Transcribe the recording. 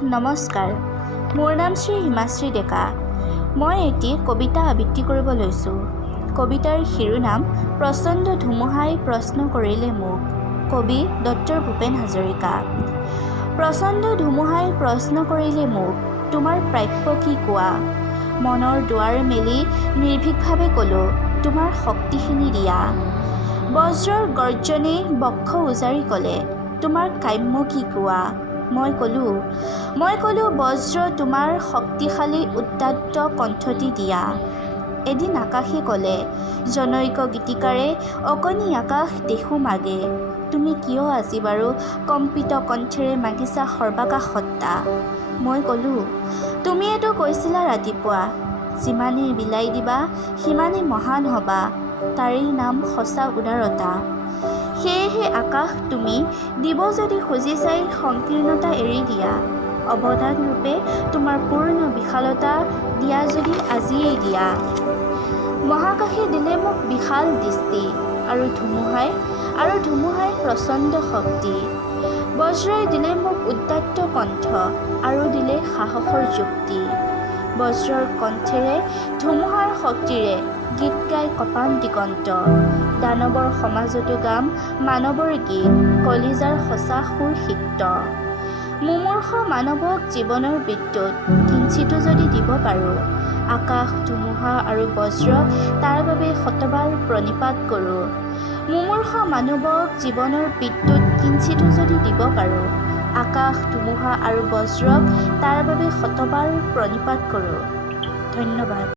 নমস্কাৰ, মোৰ নাম শ্ৰী হিমাশ্ৰী ডেকা। মই এটি কবিতা আবৃত্তি কৰিব লৈছোঁ। কবিতাৰ শিৰোনাম প্ৰচণ্ড ধুমুহাই প্ৰশ্ন কৰিলে মোক। কবি ডক্টৰ ভূপেন হাজৰিকা। প্ৰচণ্ড ধুমুহাই প্ৰশ্ন কৰিলে মোক, তোমাৰ প্ৰাপ্য কি কোৱা? মনৰ দুৱাৰ মেলি নিৰ্ভীকভাৱে ক'লোঁ, তোমাৰ শক্তিখিনি দিয়া। বজ্ৰৰ গৰ্জনে বক্ষ উজাৰি ক'লে, তোমাৰ কাম্য কি কোৱা? মই ক'লোঁ বজ্ৰ তোমাৰ শক্তিশালী উত্তাত্ত কণ্ঠটি দিয়া। এদিন আকাশে ক'লে, জনৈক গীতিকাৰে, অকণি আকাশ দেখোঁ মাগে, তুমি কিয় আজি বাৰু কম্পিত কণ্ঠেৰে মাগিছা সৰ্বাকাশ সত্তা? মই ক'লোঁ, তুমিয়েতো কৈছিলা ৰাতিপুৱা, যিমানে বিলাই দিবা সিমানে মহান হ'বা, তাৰেই নাম সঁচা উদাৰতা। সেয়েহে আকাশ তুমি দিব যদি খুজিছাই সংকীৰ্ণতা এৰি দিয়া, অৱদান ৰূপে তোমাৰ পূৰ্ণ বিশালতা দিয়া যদি আজিয়েই দিয়া। মহাকাশে দিলে মোক বিশাল দৃষ্টি, আৰু ধুমুহাই প্ৰচণ্ড শক্তি। বজ্ৰই দিলে মোক উত্তাত্ত কণ্ঠ, আৰু দিলে সাহসৰ যুক্তি। বজ্ৰৰ কণ্ঠেৰে ধুমুহাৰ শক্তিৰে গীত গাই কপাম দিগন্ত, দানৱৰ সমাজতো গাম মানৱৰ গীত, কলিজাৰ সঁচা সুৰ সিক্ত। মুমূৰ্ষ মানৱক জীৱনৰ বিদ্যুৎ কিঞ্চিতো যদি দিব পাৰোঁ, আকাশ ধুমুহা আৰু বজ্ৰক তাৰ বাবে শতবাৰ প্ৰণিপাত কৰোঁ। মুমূৰ্ষ মানৱক জীৱনৰ বিদ্যুৎ কিঞ্চিতো যদি দিব পাৰোঁ, আকাশ ধুমুহা আৰু বজ্ৰক তাৰ বাবে শতবাৰ প্ৰণিপাত কৰোঁ। ধন্যবাদ।